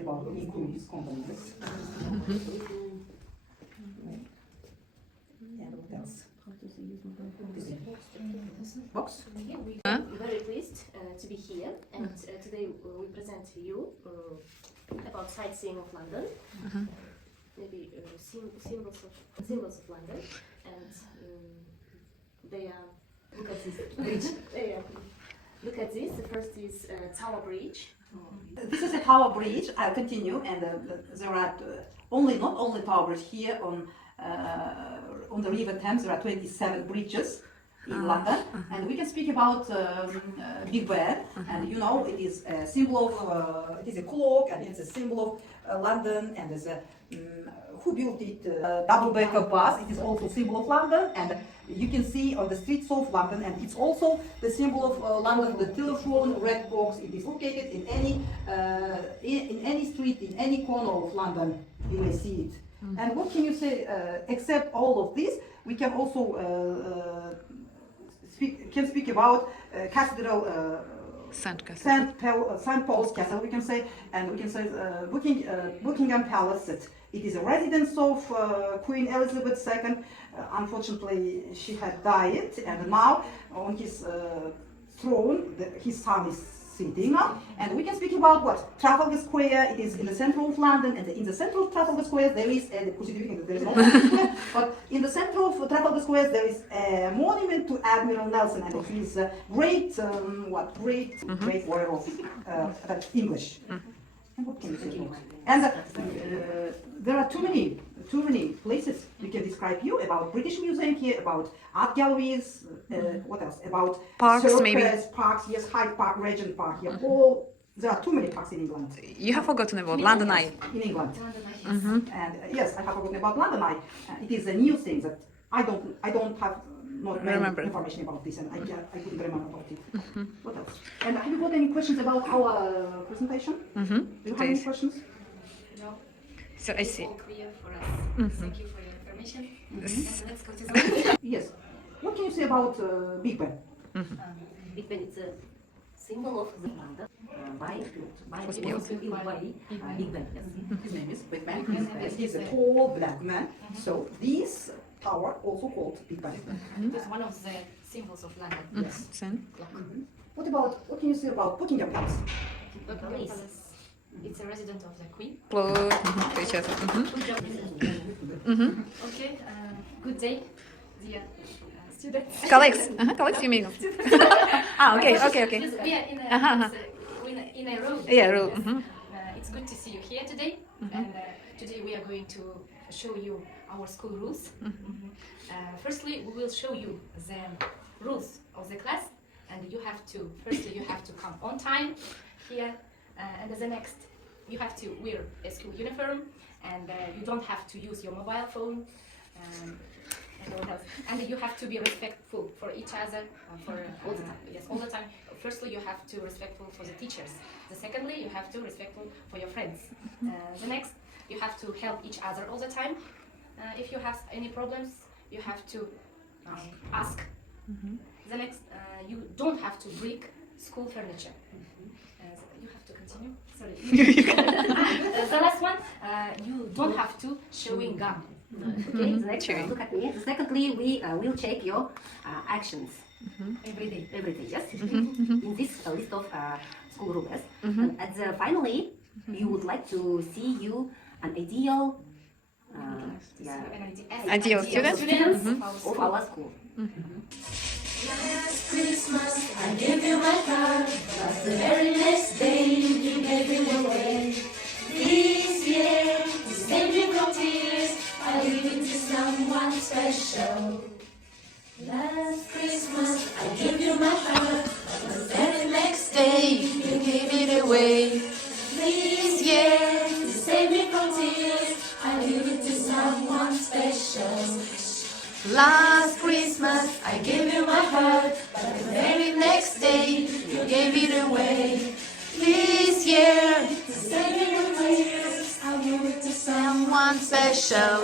about e-cruise companies. And what else? Box? Yeah, we're very pleased to be here, and today we present to you about sightseeing of London, maybe symbols of London, and they are. Look at this bridge. Look at this. The first is Tower Bridge. This is a Tower Bridge. I'll continue, and there are not only Tower Bridge here on the River Thames. There are 27 bridges in London, and we can speak about Big Ben. And you know, it is a symbol of it is a clock, and it's a symbol of London. And there's a who built it? Double-decker bus. It is also symbol of London, and you can see on the streets of London. And it's also the symbol of London. The telephone red box. It is located in any street, in any corner of London. You may see it. And what can you say? Except all of this, we can also speak about Cathedral. St. Paul's Castle, we can say, and we can say Buckingham Palace. It is a residence of Queen Elizabeth II. Unfortunately, she had died, and now on his throne, his son is sitting up. And we can speak about what? Trafalgar Square. It is in the center of London, and in the center of Trafalgar Square there is a there is no Trafalgar Square, but in the center of Trafalgar Square there is a monument to Admiral Nelson, and he's a great warrior of English. And what can you say? And there are too many places we can describe you about British Museum here, about art galleries, what else? About parks, circus, maybe. Parks, yes, Hyde Park, Regent Park here. All there are too many parks in England. You have forgotten about London Eye. In England. And yes, I have forgotten about London Eye. It is a new thing that I don't have not many information about this, and I couldn't remember about it. What else? And have you got any questions about our presentation? Do you have any questions? No. So I see. All clear for us. Thank you for your information. Let's go to the Yes. What can you say about Big Ben? Big Ben is a symbol of the London. By Big Ben. Yes. His name is Big Ben. He's a tall black man. So this tower also called Big Ben. It is one of the symbols of London. Yes. Sen. What can you say about Buckingham Palace? Buckingham Palace. It's a resident of the Queen. Плод. Good job. Okay. Good day, dear students. Colleagues. Colleagues, you mean? Okay. We are in a room. Yeah, room. It's good to see you here today. And today we are going to show you our school rules. Firstly, we will show you the rules of the class, and you have to come on time here, and the next you have to wear a school uniform, and you don't have to use your mobile phone, and what else? And you have to be respectful for each other for all the time. Yes, all the time. Firstly, you have to respectful for the teachers. Secondly, you have to respectful for your friends. The next, you have to help each other all the time. If you have any problems, you have to ask. The next, you don't have to break school furniture. You have to continue. Sorry. The last one, you don't have to chewing gum. Okay, the next, look at me. Secondly, we will check your actions Every day. yes, in this list of school rules. And finally, we would like to see you an ideal Ideal student. of our school. Last Christmas, I gave you my card, but the very next day you gave it away. This year, to save you from tears, I give it to someone special. Last Christmas, I gave you my heart, but the very next day you gave it away. This year, to save me from tears, I give it to someone special. Last Christmas, I gave you my heart, but the very next day, you gave it away. This year, to save me from tears, I'll give it to someone special.